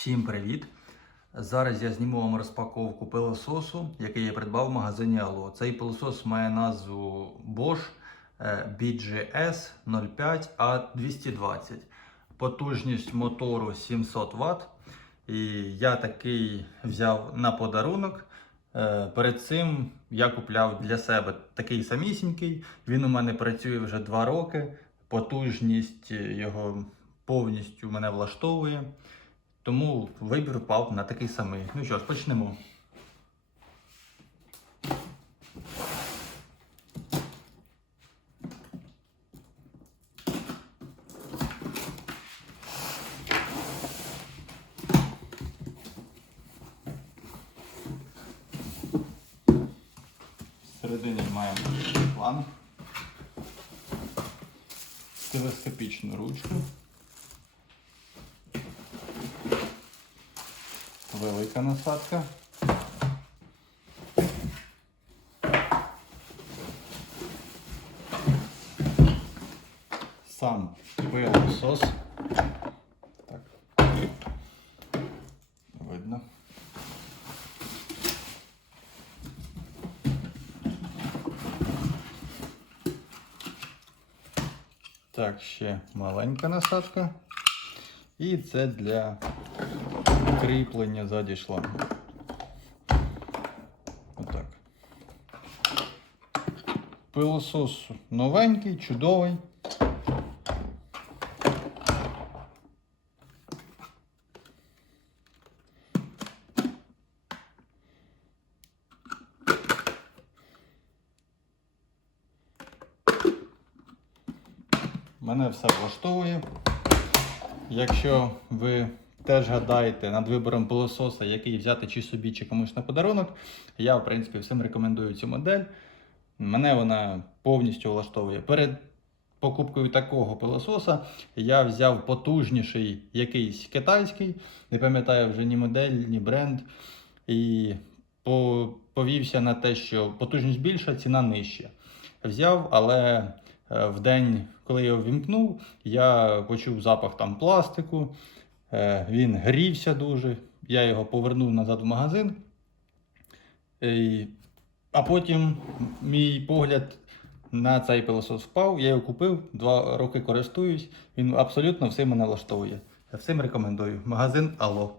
Всім привіт! Зараз я зніму вам розпаковку пилососу, який я придбав в магазині Allo. Цей пилосос має назву Bosch е, BGS 05 A220. Потужність мотору 700 Вт. І я такий взяв на подарунок. Е, Перед цим я купляв для себе такий самісінький. Він у мене працює вже 2 роки. Потужність його повністю мене влаштовує. Тому вибір впав на такий самий. Ну що ж, почнемо. Всередині маємо план, телескопічну ручку. Велика насадка. Сам пилосос. Так. Видно. Так, ще маленька насадка. І це для кріплення ззаді шлангу. Отак. Пилосос новенький, чудовий. Мене все влаштовує. Якщо ви теж гадаєте над вибором пилососа, який взяти чи собі, чи комусь на подарунок, я, в принципі, всім рекомендую цю модель. Мене вона повністю влаштовує. Перед покупкою такого пилососа я взяв потужніший якийсь китайський, не пам'ятаю вже ні модель, ні бренд. І повівся на те, що потужність більша, ціна нижча. Взяв, але е, в день, коли я його вімкнув, я почув запах там пластику. Е, Він грівся дуже. Я його повернув назад в магазин. А потім мій погляд на цей пилосос впав. Я його купив, два роки користуюсь. Він абсолютно все мене влаштовує. Всім рекомендую. Магазин Алло.